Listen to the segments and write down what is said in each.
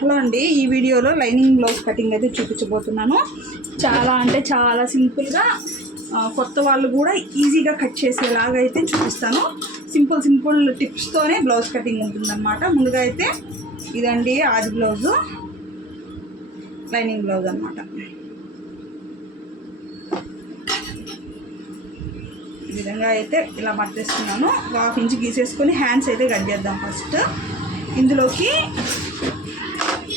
Hello అండి, ఈ వీడియోలో లైనింగ్ బ్లౌజ్ కటింగ్ అయితే చూపించబోతున్నాను. చాలా అంటే చాలా సింపుల్గా కొత్త వాళ్ళు కూడా ఈజీగా కట్ చేసేలాగా అయితే చూపిస్తాను. సింపుల్ టిప్స్తోనే బ్లౌజ్ కటింగ్ ఉంటుందన్నమాట. ముందుగా అయితే ఇదండి ఆది బ్లౌజు, లైనింగ్ బ్లౌజ్ అన్నమాట. ఈ విధంగా అయితే ఇలా మర్చేస్తున్నాను. 1/2 ఇంచ్ గీసేసుకొని హ్యాండ్స్ అయితే కట్ చేద్దాం. ఫస్ట్ ఇందులోకి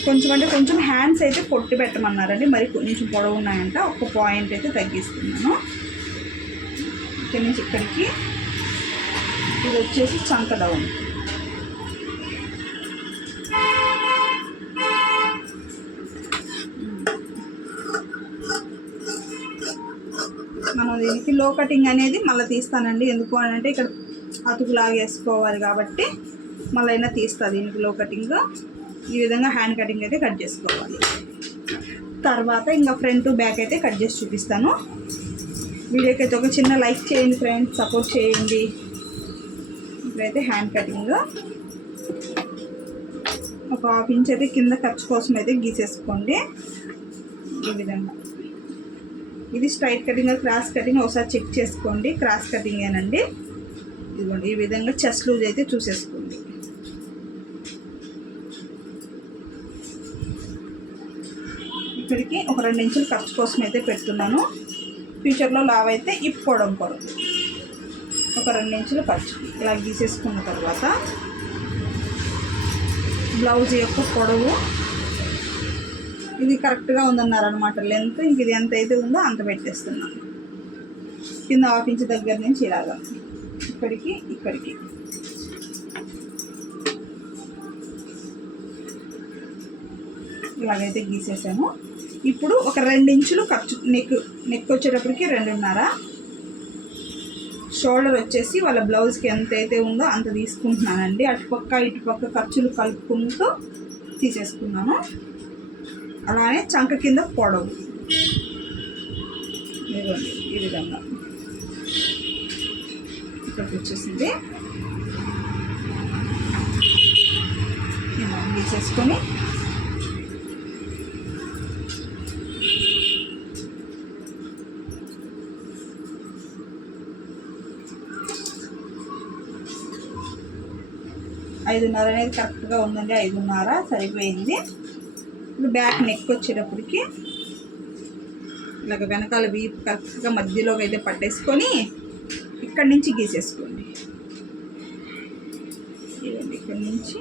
కొంచెం హ్యాండ్స్ అయితే పొట్టి పెట్టమన్నారండి, మరి కొంచెం పొడవు ఉన్నాయంట. ఒక పాయింట్ అయితే తగ్గిస్తున్నాను. ఇక్కడి నుంచి ఇక్కడికి ఇది వచ్చేసి చంక డౌన్. మనం దీనికి లో కటింగ్ అనేది మళ్ళీ తీస్తానండి. ఎందుకు అని అంటే ఇక్కడ అతుకులాగా వేసుకోవాలి కాబట్టి మళ్ళీ అయినా తీస్తుంది దీనికి లో కటింగ్. ఈ విధంగా హ్యాండ్ కటింగ్ అయితే కట్ చేసుకోవాలి. తర్వాత ఇంకా ఫ్రంట్ బ్యాక్ అయితే కట్ చేసి చూపిస్తాను. వీడియోకి అయితే ఒక చిన్న లైక్ చేయండి ఫ్రెండ్స్, సపోర్ట్ చేయండి. ఇప్పుడైతే హ్యాండ్ కటింగ్ ఒక 1/2 ఇంచ్ అయితే కింద ఖర్చు కోసం అయితే గీసేసుకోండి. ఈ విధంగా ఇది స్ట్రైట్ కటింగ్ క్రాస్ కటింగ్ ఒకసారి చెక్ చేసుకోండి. క్రాస్ కటింగేనండి. ఇదిగోండి ఈ విధంగా చెస్ట్ లూజ్ అయితే చూసేసుకోండి. ఇక్కడికి ఒక 2 ఇంచులు ఖర్చు కోసం అయితే పెడుతున్నాను. ఫ్యూచర్లో లావ్ అయితే ఇప్పుకోవడం కొరకు ఒక 2 ఇంచులు ఖర్చు ఇలా గీసేసుకున్న తర్వాత బ్లౌజ్ యొక్క పొడవు ఇది కరెక్ట్గా ఉందన్నారనమాట. లెంత్ ఇంక ఇది ఎంత అయితే ఉందో అంత పెట్టేస్తున్నాను. కింద 1/2 ఇంచ్ దగ్గర నుంచి ఇలాగా ఇక్కడికి ఇలాగైతే గీసేసాను. ఇప్పుడు ఒక 2 ఇంచులు ఖర్చు నెక్ వచ్చేటప్పటికి 2.5. షోల్డర్ వచ్చేసి వాళ్ళ బ్లౌజ్కి ఎంత అయితే ఉందో అంత తీసుకుంటున్నానండి. అటుపక్క ఇటుపక్క ఖర్చులు కలుపుకుంటూ తీసేసుకున్నాను. అలానే చంక కింద పొడవు ఈ విధంగా ఇక్కడికి వచ్చేసింది. తీసేసుకొని ఐదున్నర అనేది కరెక్ట్గా ఉందండి. 5.5 సరిపోయింది. ఇప్పుడు బ్యాక్ నెక్ వచ్చేటప్పటికి ఇలాగ వెనకాల వీపు కరెక్ట్గా మధ్యలోకి అయితే పట్టేసుకొని ఇక్కడి నుంచి గీసేసుకోండి. ఇదండి ఇక్కడి నుంచి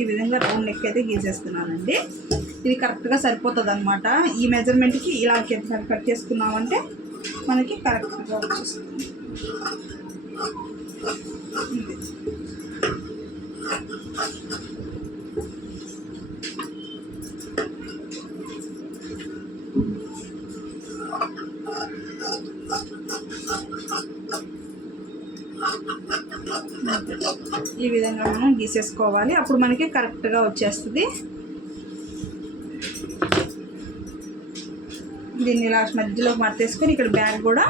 ఈ విధంగా రౌండ్ నెక్ అయితే గీసేస్తున్నానండి. ఇది కరెక్ట్గా సరిపోతుంది అనమాట. ఈ మెజర్మెంట్కి ఇలా కట్ చేసుకున్నామంటే మనకి కరెక్ట్గా వచ్చేస్తుంది. ఈ విధంగా మనం గీసేసుకోవాలి. అప్పుడు మనకి కరెక్ట్గా వచ్చేస్తుంది. దీన్ని ఇలా మధ్యలోకి మర్తేసుకొని ఇక్కడ బ్యాక్ కూడా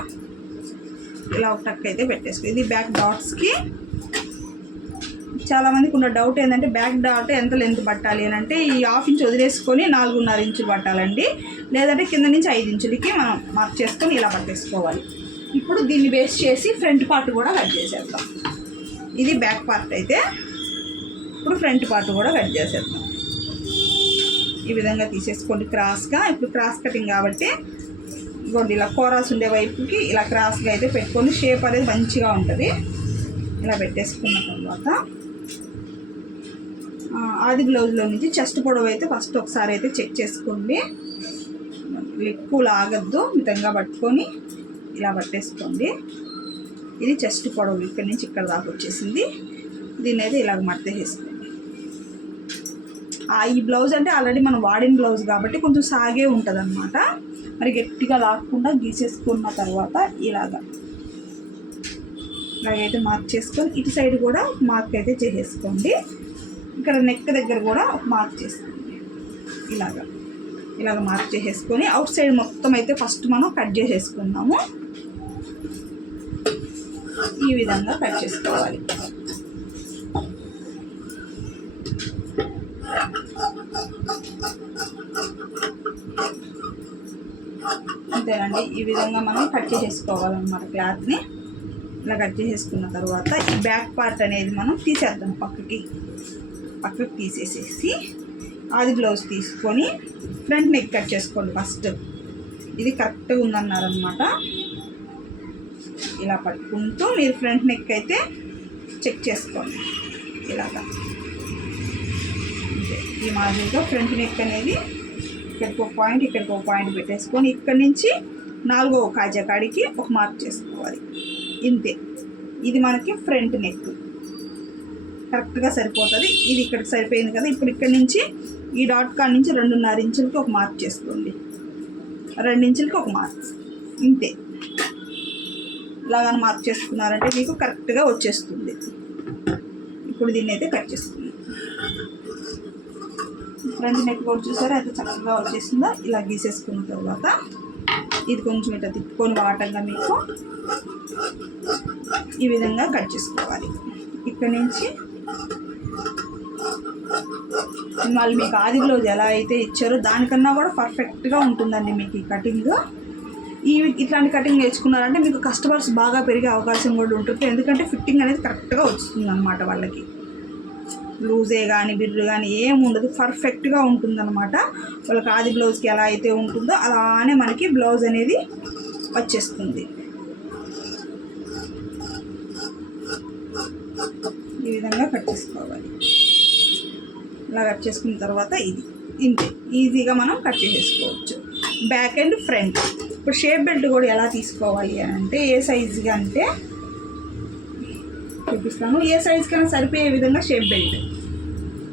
ఇలా ఒక టక్ అయితే పెట్టేసుకో. ఇది బ్యాక్ డాట్స్కి చాలామందికి ఉన్న డౌట్ ఏంటంటే బ్యాక్ డాట్ ఎంత లెంత్ పట్టాలి అని అంటే ఈ 1/2 ఇంచ్ వదిలేసుకొని 4.5 ఇంచులు పట్టాలండి. లేదంటే కింద నుంచి 5 ఇంచులకి మనం మార్క్ చేసుకొని ఇలా పట్టేసుకోవాలి. ఇప్పుడు దీన్ని బేస్ చేసి ఫ్రంట్ పార్ట్ కూడా కట్ చేసేద్దాం. ఇది బ్యాక్ పార్ట్ అయితే ఇప్పుడు ఫ్రంట్ పార్ట్ కూడా కట్ చేసేద్దాం. ఈ విధంగా తీసేసుకోండి క్రాస్గా. ఇప్పుడు క్రాస్ కటింగ్ కాబట్టి ఇంకోండి ఇలా కోరాస్ ఉండే వైపుకి ఇలా క్రాస్గా అయితే పెట్టుకొని షేప్ అనేది మంచిగా ఉంటుంది. ఇలా పెట్టేసుకున్న తర్వాత ఆది బ్లౌజ్లో నుంచి చెస్ట్ పొడవు అయితే ఫస్ట్ ఒకసారి అయితే చెక్ చేసుకోండి. ఎక్కువ లాగద్దు, మితంగా పట్టుకొని ఇలా పట్టేసుకోండి. ఇది చెస్ట్ పొడవు ఇక్కడి నుంచి ఇక్కడ దాకా వచ్చేసింది. దీన్ని అయితే ఇలాగ మడతేసుకోండి. ఈ బ్లౌజ్ అంటే ఆల్రెడీ మనం వాడిన బ్లౌజ్ కాబట్టి కొంచెం సాగే ఉంటుంది అనమాట. మరి గట్టిగా లాక్కుండా గీసేసుకున్న తర్వాత ఇలాగైతే మార్క్ చేసుకొని ఇటు సైడ్ కూడా మార్క్ అయితే చేసేసుకోండి. ఇక్కడ నెక్ దగ్గర కూడా ఒక మార్క్ చేసుకోండి. ఇలాగ మార్క్ చేసేసుకొని అవుట్ సైడ్ మొత్తం అయితే ఫస్ట్ మనం కట్ చేసేసుకుందాము. ఈ విధంగా కట్ చేసుకోవాలి. అంతేనండి, ఈ విధంగా మనం కట్ చేసేసుకోవాలన్నమాట. క్లాత్ని ఇలా కట్ చేసేసుకున్న తర్వాత ఈ బ్యాక్ పార్ట్ అనేది మనం తీసేద్దాం. పక్కకి తీసేసేసి ఆది బ్లౌజ్ తీసుకొని ఫ్రంట్ నెక్ కట్ చేసుకోండి. ఫస్ట్ ఇది కరెక్ట్గా ఉందన్నారనమాట. ఇలా పట్టుకుంటూ మీరు ఫ్రంట్ నెక్ అయితే చెక్ చేసుకోండి. ఇలాగా ఈ మాదిరిగా ఫ్రంట్ నెక్ అనేది ఇక్కడికి ఒక పాయింట్, ఇక్కడికి ఒక పాయింట్ పెట్టేసుకొని ఇక్కడి నుంచి 4వ కాజా కాడికి ఒక మార్క్ చేసుకోవాలి. ఇంతే, ఇది మనకి ఫ్రంట్ నెక్ కరెక్ట్గా సరిపోతుంది. ఇది ఇక్కడికి సరిపోయింది కదా. ఇప్పుడు ఇక్కడి నుంచి ఈ డాట్ కాడ నుంచి 2.5 ఇంచులకి ఒక మార్క్ చేసుకోండి. 2 ఇంచులకి ఒక మార్క్. ఇంతే, ఇలాగ మార్క్ చేసుకున్నారంటే మీకు కరెక్ట్గా వచ్చేస్తుంది. ఇప్పుడు దీన్ని అయితే కట్ చేసుకుందాం. ఫ్రంట్ నెక్ కూడా చూసారా అయితే చక్కగా వచ్చేసిందో. ఇలా గీసేసుకున్న తర్వాత ఇది కొంచెం ఇట్లా తిప్పుకొని వాటంగా మీకు ఈ విధంగా కట్ చేసుకోవాలి. ఇక్కడ నుంచి వాళ్ళు మీకు ఆది బ్లౌజ్ ఎలా అయితే ఇచ్చారో దానికన్నా కూడా పర్ఫెక్ట్గా ఉంటుందండి మీకు ఈ కటింగ్. ఇట్లాంటి కటింగ్ నేర్చుకున్నారంటే మీకు కస్టమర్స్ బాగా పెరిగే అవకాశం కూడా ఉంటుంది. ఎందుకంటే ఫిట్టింగ్ అనేది కరెక్ట్గా వస్తుంది అన్నమాట. వాళ్ళకి లూజే కానీ బిర్రు కానీ ఏమి ఉండదు, పర్ఫెక్ట్గా ఉంటుందన్నమాట. వాళ్ళకి ఆది బ్లౌజ్కి ఎలా అయితే ఉంటుందో అలానే మనకి బ్లౌజ్ అనేది వచ్చేస్తుంది. ఈ విధంగా కట్ చేసుకోవాలి. ఇలా కట్ చేసుకున్న తర్వాత ఇది ఇంతే ఈజీగా మనం కట్ చేసేసుకోవచ్చు. Back and front. ఇప్పుడు షేప్ బెల్ట్ కూడా ఎలా తీసుకోవాలి అంటే ఏ సైజుగా అంటే చూపిస్తాను. ఏ సైజ్ కన్నా సరిపోయే విధంగా షేప్ బెల్ట్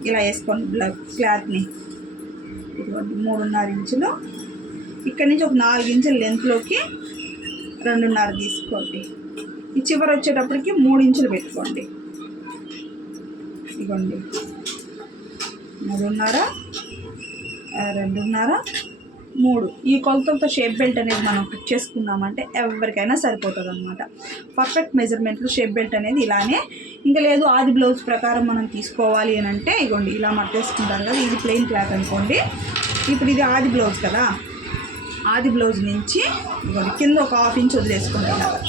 ఇలా వేసుకోండి. క్లాత్ని 3.5 ఇంచులు, ఇక్కడ నుంచి ఒక 4 ఇంచుల లెంత్లోకి 2.5 తీసుకోండి. ఈ చివరి వచ్చేటప్పటికి 3 ఇంచులు పెట్టుకోండి. ఇదిగోండి 3.5, 2.5, 3. ఈ కొలతలతో షేప్ బెల్ట్ అనేది మనం కట్ చేసుకున్నామంటే ఎవరికైనా సరిపోతుంది అనమాట. పర్ఫెక్ట్ మెజర్మెంట్లో షేప్ బెల్ట్ అనేది ఇలానే. ఇంకా లేదు ఆది బ్లౌజ్ ప్రకారం మనం తీసుకోవాలి అని అంటే ఇగోండి ఇలా మట్టేసుకుంటారు కదా. ఇది ప్లెయిన్ క్లాత్ అనుకోండి. ఇప్పుడు ఇది ఆది బ్లౌజ్ కదా. ఆది బ్లౌజ్ నుంచి ఇగోండి కింద ఒక 1/2 ఇంచ్ వదిలేసుకుంటారు.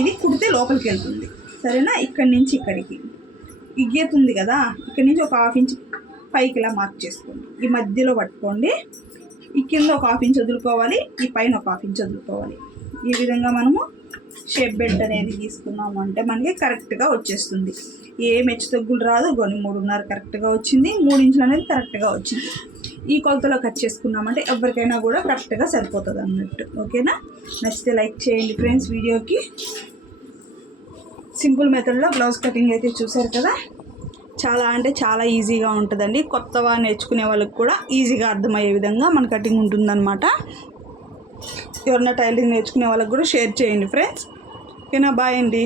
ఇది కుడితే లోపలికి వెళ్తుంది, సరేనా. ఇక్కడి నుంచి ఇక్కడికి ఈ గీత ఉంది కదా, ఇక్కడి నుంచి ఒక 1/2 ఇంచ్ పైకి ఇలా మార్క్ చేసుకోండి. ఈ మధ్యలో పట్టుకోండి. ఈ కింద ఒక 1/2 ఇంచ్ వదులుకోవాలి, ఈ పైన ఒక 1/2 ఇంచ్ వదులుకోవాలి. ఈ విధంగా మనము షేప్ బెల్ట్ అనేది తీసుకున్నాము అంటే మనకి కరెక్ట్గా వచ్చేస్తుంది. ఏ మెచ్చు తగ్గులు రాదు. 3.5 కరెక్ట్గా వచ్చింది, 3 ఇంచులు అనేది కరెక్ట్గా వచ్చింది. ఈ కొలతలో కట్ చేసుకున్నామంటే ఎవరికైనా కూడా కరెక్ట్గా సరిపోతుంది అన్నట్టు. ఓకేనా. నచ్చితే లైక్ చేయండి ఫ్రెండ్స్. వీడియోకి సింపుల్ మెథడ్లో బ్లౌజ్ కటింగ్ అయితే చూసారు కదా. చాలా అంటే చాలా ఈజీగా ఉంటుందండి. కొత్తగా నేర్చుకునే వాళ్ళకి కూడా ఈజీగా అర్థమయ్యే విధంగా మన కటింగ్ ఉంటుందన్నమాట. ఎవరైనా టైలరింగ్ నేర్చుకునే వాళ్ళకి కూడా షేర్ చేయండి ఫ్రెండ్స్. ఓకేనా. బాయ్ అండి.